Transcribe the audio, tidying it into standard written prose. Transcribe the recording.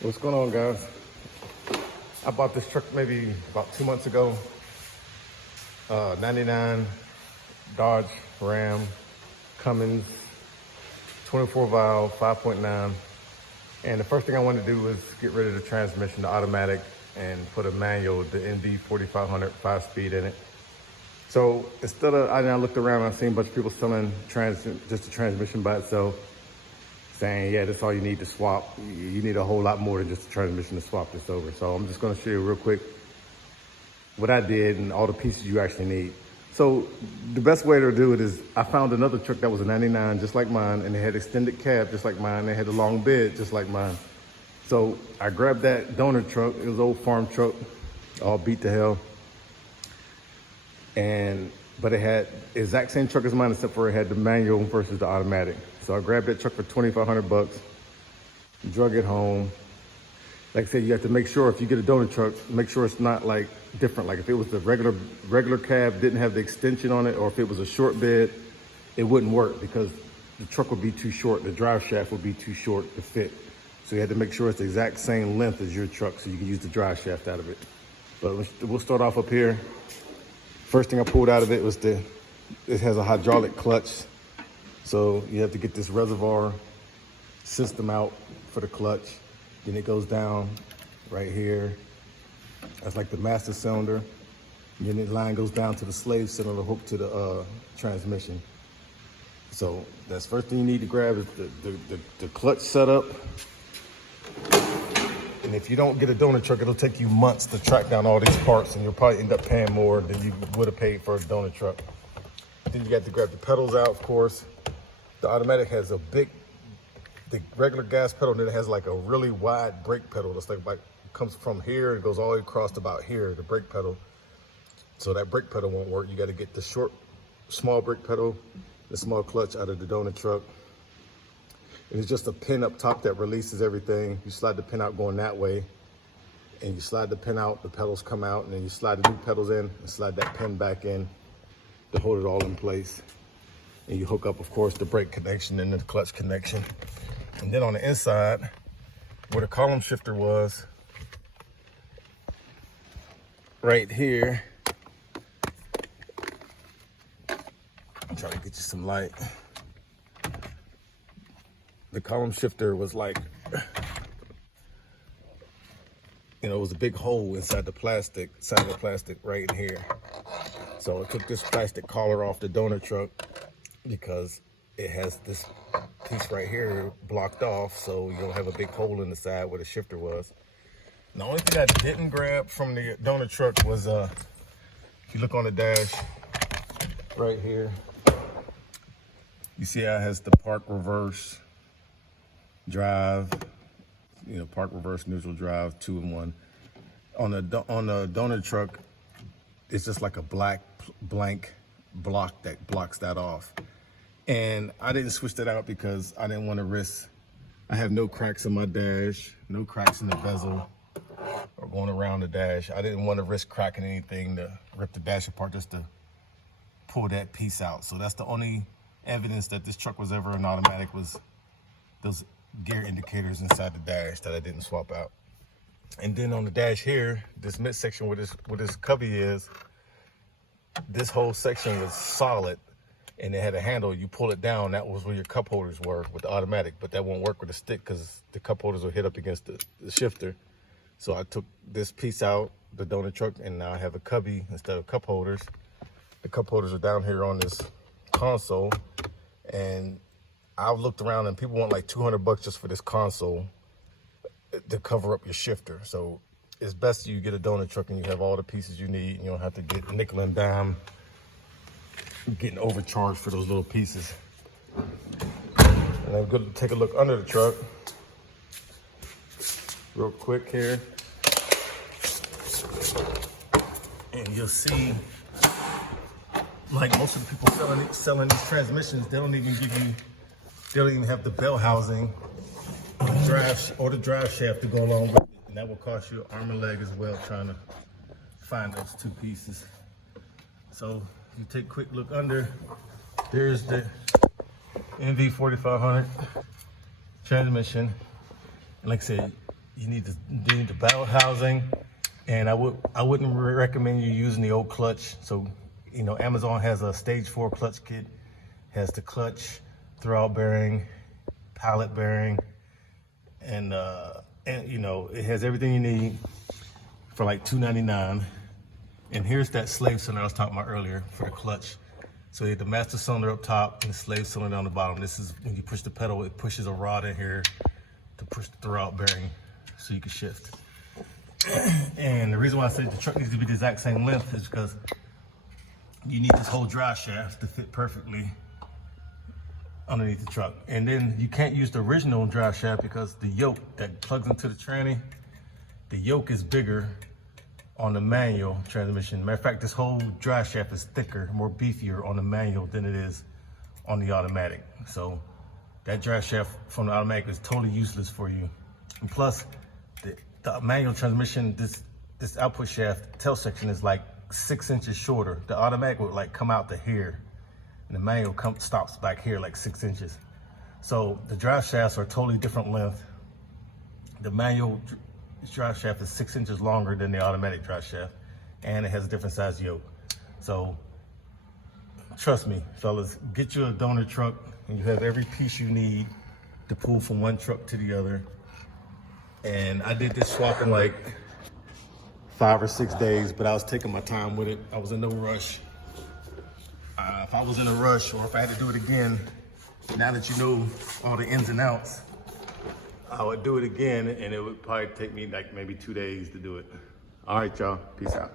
What's going on, guys? I bought this truck maybe about 2 months ago. 99 Dodge Ram Cummins 24 valve 5.9. And the first thing I wanted to do was get rid of the transmission, the automatic, and put a manual, the NV 4500 5-speed in it. So instead of, I looked around and I seen a bunch of people selling just the transmission by itself, saying, yeah, that's all you need to swap. You need a whole lot more than just the transmission to swap this over. So I'm just gonna show you real quick what I did and all the pieces you actually need. So the best way to do it is, I found another truck that was a 99 just like mine, and they had extended cab just like mine. They had a long bed just like mine. So I grabbed that donor truck. It was an old farm truck, all beat to hell. But it had the exact same truck as mine, except for it had the manual versus the automatic. So I grabbed that truck for 2,500 bucks, drug it home. Like I said, you have to make sure if you get a donor truck, make sure it's not like different. Like if it was the regular cab, didn't have the extension on it, or if it was a short bed, it wouldn't work because the truck would be too short. The drive shaft would be too short to fit. So you had to make sure it's the exact same length as your truck so you can use the drive shaft out of it. But we'll start off up here. First thing I pulled out of it was it has a hydraulic clutch. So you have to get this reservoir system out for the clutch. Then it goes down right here. That's like the master cylinder. And then the line goes down to the slave cylinder hooked to the transmission. So that's first thing you need to grab is the clutch setup. And if you don't get a donor truck, it'll take you months to track down all these parts, and you'll probably end up paying more than you would have paid for a donor truck. Then you got to grab the pedals out, of course. The automatic has the regular gas pedal, and then it has like a really wide brake pedal. That's like comes from here and goes all the way across about here, the brake pedal. So that brake pedal won't work. You got to get the small brake pedal, the small clutch out of the donor truck. And it's just a pin up top that releases everything. You slide the pin out going that way, and you slide the pin out, the pedals come out, and then you slide the new pedals in and slide that pin back in to hold it all in place. And you hook up, of course, the brake connection and the clutch connection. And then on the inside, where the column shifter was, right here, I'm trying to get you some light. The column shifter was like, it was a big hole inside the plastic right in here. So I took this plastic collar off the donor truck because it has this piece right here blocked off, so you don't have a big hole in the side where the shifter was. And the only thing I didn't grab from the donor truck was, if you look on the dash right here, you see how it has the park reverse drive, park reverse neutral drive, 2-in-1. On the donor truck, it's just like a blank block that blocks that off. And I didn't switch that out because I didn't want to risk. I have no cracks in my dash, no cracks in the bezel or going around the dash. I didn't want to risk cracking anything to rip the dash apart just to pull that piece out. So that's the only evidence that this truck was ever an automatic, was those gear indicators inside the dash that I didn't swap out. And then on the dash here, this midsection where this cubby is, this whole section was solid, and it had a handle. You pull it down, that was where your cup holders were with the automatic, but that won't work with a stick because the cup holders will hit up against the shifter. So I took this piece out, the donor truck, and now I have a cubby instead of cup holders. The cup holders are down here on this console, and I've looked around and people want like 200 bucks just for this console to cover up your shifter. So it's best you get a donor truck and you have all the pieces you need. You don't have to get nickel and dime, getting overcharged for those little pieces. And I'm going to take a look under the truck real quick here. And you'll see, like most of the people selling these transmissions, they don't even have the bell housing or the drive shaft to go along with it. And that will cost you an arm and leg as well, trying to find those two pieces. So you take a quick look under, there's the NV 4500 transmission. And like I said, you need the belt housing, and I wouldn't recommend you using the old clutch. So, you know, Amazon has a stage 4 clutch kit, has the clutch, throwout bearing, pallet bearing, and you know, it has everything you need for like $2.99. And here's that slave cylinder I was talking about earlier for the clutch. So you have the master cylinder up top and the slave cylinder on the bottom. This is when you push the pedal, it pushes a rod in here to push the throwout bearing so you can shift. And the reason why I say the truck needs to be the exact same length is because you need this whole drive shaft to fit perfectly underneath the truck. And then you can't use the original drive shaft because the yoke that plugs into the tranny, the yoke is bigger on the manual transmission. Matter of fact, this whole drive shaft is thicker, more beefier on the manual than it is on the automatic. So that drive shaft from the automatic is totally useless for you. And plus, the manual transmission, this output shaft tail section is like 6 inches shorter. The automatic would like come out to here, and the manual stops back here like 6 inches. So the drive shafts are totally different length. The manual drive shaft is 6 inches longer than the automatic drive shaft, and it has a different size yoke. So trust me, fellas, get you a donor truck and you have every piece you need to pull from one truck to the other. And I did this swap in like 5 or 6 days, but I was taking my time with it. I was in no rush. If I was in a rush, or if I had to do it again, now that you know all the ins and outs, I would do it again, and it would probably take me like maybe 2 days to do it. All right, y'all, peace out.